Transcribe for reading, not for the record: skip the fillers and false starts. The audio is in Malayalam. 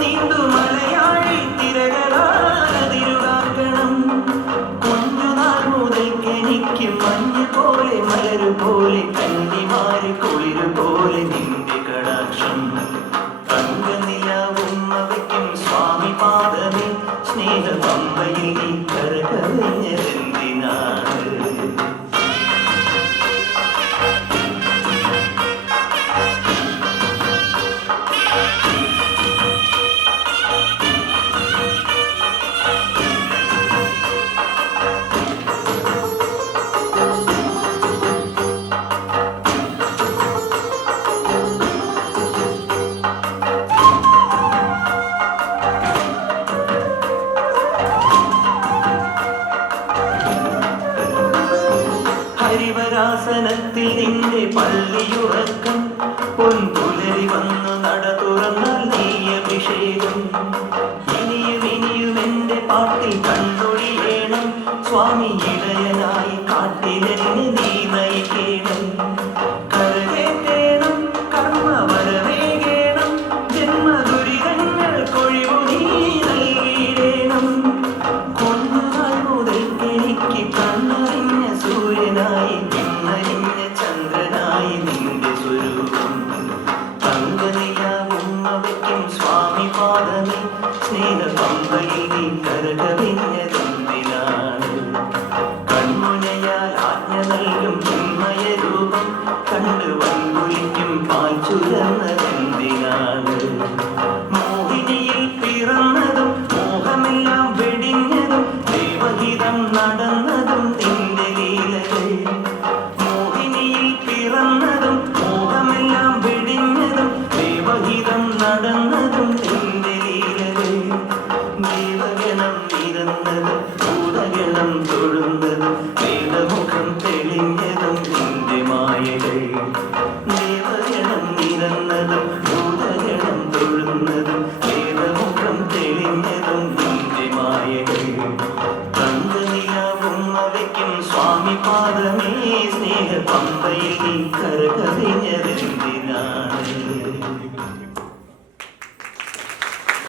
നീണ്ടു മലയാളി തിരകളാതിരുകാക്കണം കുഞ്ഞുനാൾ പമ്പയിൽ നീ കരകവിഞ്ഞതെന്തിനാണ്? ഹരിവരാസനത്തിൽ നിന്റെ പള്ളിയുറക്കം പൊൻപുലരി വന്നു നട തുറന്നാൽ നീ അഭിഷേകം. ഇനിയും ഇനിയും എന്റെ പാട്ടിൽ കണ്ണൊഴിയേണം സ്വാമി, ഇടയനായി കാട്ടിലെന്നെ നീ നയിക്കേണം. കരകേറ്റേണം കർമ്മവരമേകേണം, ജന്മദുരിതങ്ങൾ കൊഴിവു നീ നൽകിയിടേണം. കൊന്നുനാൾ മുതൽക്കെനിക്ക് കണ്ണറിഞ്ഞ സൂര്യനായി പിന്നറിഞ്ഞ ചന്ദ്രനായി നിന്റെ സ്വരൂപം. തങ്കനിലാവുമ്മവയ്ക്കും സ്വാമി പാദമേ, സ്നേഹപമ്പയിൽ നീ കരകവിഞ്ഞതെന്തിനാണ്? കൺമുനയാൽ ആജ്ഞ നൽകും ചിന്മയ രൂപം കണ്ട് വൻകുലിക്കും പാൽ ചുരന്നതെന്തിനാണ്? മോഹിനിയിൽ പിറന്നതും മോഹമെല്ലാം വെടിഞ്ഞതും ദൈവഹിതം നടന്നതും നിന്റെ ലീലകൾ. മോഹിനിയിൽ പിറന്നതും മോഹമെല്ലാം വെടിഞ്ഞതും ദൈവഹിതം നടന്നതും നിന്റെ ലീലകൾ. ദൈവഗണം നിരന്നതും ഭൂതഗണം തൊഴുന്നതും വേദമുഖം തെളിഞ്ഞതും നിന്റെ മായകൾ. ദൈവഗണം നിരന്നതും ഭൂതഗണം തൊഴുന്നതും വേദമുഖം തെളിഞ്ഞതും നിന്റെ മായകൾ. തങ്കനിലാവുമ്മവയ്ക്കും സ്വാമി പാദമേ, സ്നേഹപമ്പയിൽ നീ കരകവിഞ്ഞതെന്തിനാണ്?